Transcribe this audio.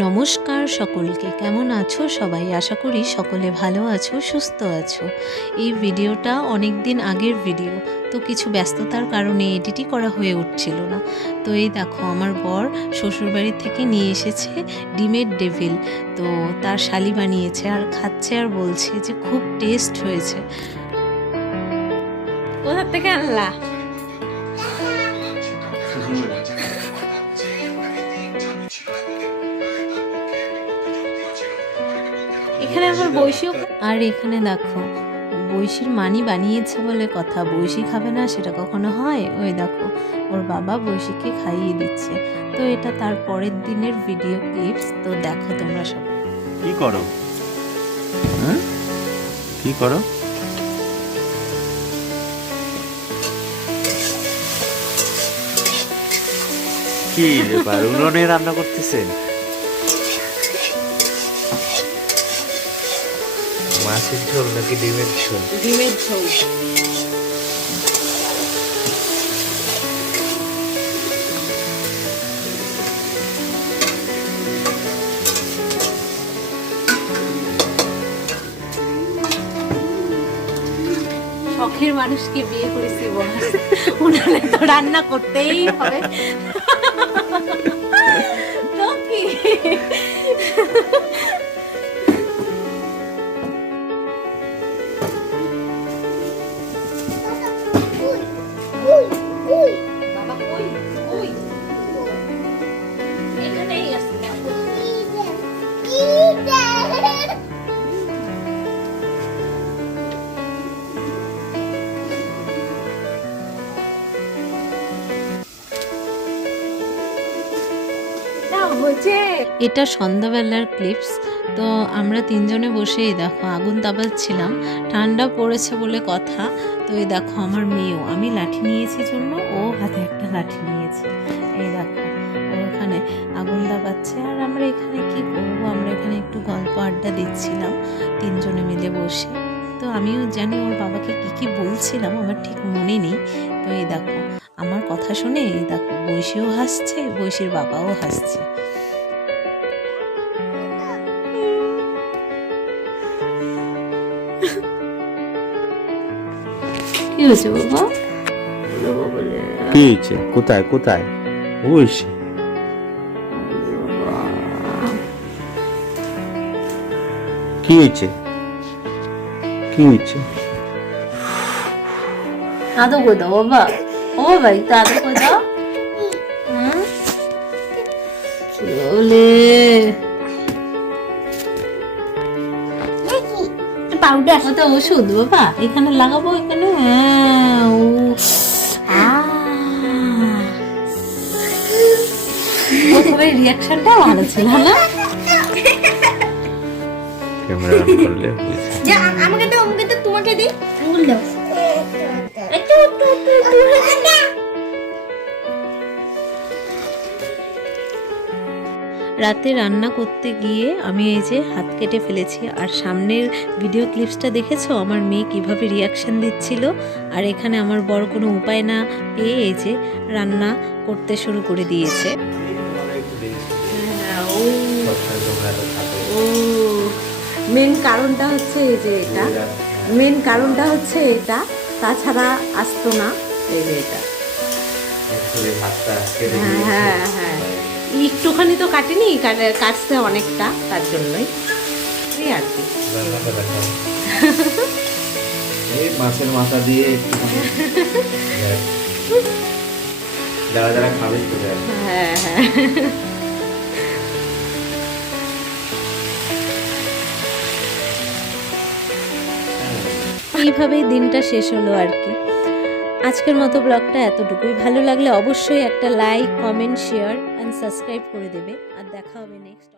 নমস্কার সকলকে, কেমন আছো সবাই? আশা করি সকলে ভালো আছো, সুস্থ আছো। এই ভিডিওটা অনেক দিন আগের ভিডিও, তো কিছু ব্যস্ততার কারণে এডিটই করা হয়ে উঠছিল না। তো এই দেখো, আমার বর শ্বশুরবাড়ি থেকে নিয়ে এসেছে ডিমের ডেভিল। তো তার শালি বানিয়েছে আর খাচ্ছে আর বলছে যে খুব টেস্ট হয়েছে। কোথা থেকে আনলা? বৈশিও আর এখানে দেখো, বৈশির মানি বানিয়েছে বলে কথা। বৈশি খাবে না, সেটা কখনো হয়? ওই দেখো, ওর বাবা বৈশিকে খাইয়ে দিচ্ছে। তো এটা তার পরের দিনের ভিডিও ক্লিপস তো দেখো তোমরা সব। কি করো? হ্যাঁ? কি করো? কি ব্যাপার? উনুনে রান্না করতেছেন? মাছের ঝোল নাকি ডিমের ঝোল? ডিমের ঝোল। শখের মানুষকে বিয়ে করেছি উনানে তো রান্না করতেই হবে। তো কি এটা সন্ধ্যাবেলার ক্লিপস তো আমরা তিনজনে বসে এই দেখো, আগুন তাপাচ্ছিলাম ঠান্ডা পড়েছে বলে কথা, তো এই দেখো আমার মেয়েও, আমি লাঠি নিয়েছি জন্য, ও হাতে একটা লাঠি নিয়েছে, এই দেখো, ও এখানে আগুন দাবাচ্ছে আর আমরা এখানে কি করব, আমরা এখানে একটু গল্প আড্ডা দিচ্ছিলাম, তিনজনে মিলে বসে, তো আমিও জানি ওর বাবাকে কি কি বলছিলাম, আমার ঠিক মনে নেই, তো এই দেখো আমার কথা শুনে এই দেখো বৈশিও হাসছে বৈশির বাবাও হাসছে। কি হয়েছে বাবা? কি হয়েছে? কোথায় কোথায়? ওইস কি হয়েছে? কি হয়েছে? আদৌ করে দাও বাবা? ও একটু আদৌ করে দাও। হুম? চলে। পাউডার ওটা ওষুধ বাবা? এখানে লাগাবো এখানে? হ্যাঁ। প্রথমে রিয়াকশনটা ভালো ছিল না? ক্যামেরা অন করলে আমাকে দাও আমাকে দাও তোমাকে দিই। দাও। রাতে রান্না করতে গিয়ে আমি এই যে হাত কেটে ফেলেছি। আর সামনের ভিডিও ক্লিপসটা দেখেছ? আমার মেয়ে কীভাবে রিয়াকশান দিচ্ছিল? আর এখানে আমার বড় কোনো উপায় না পেয়ে এই যে রান্না করতে শুরু করে দিয়েছে। মেন কারণটা হচ্ছে এই যে এটা। মেন কারণটা হচ্ছে এটা। তাছাড়া আসতো না এই যে এটা। হ্যাঁ হ্যাঁ হ্যাঁ। একটুখানি তো কাটেনি কাটে- কাটছে অনেকটা। তার জন্যই। এই আর কি। মাছের মাথা দিয়ে যারা যারা খাবে হ্যাঁ। হ্যাঁ। এইভাবেই দিনটা শেষ হলো আর কি। আজকের মতো ব্লগটা এতটুকুই। ভালো লাগলে অবশ্যই একটা like, comment, share and subscribe করে দেবে। আর দেখা হবে নেক্সট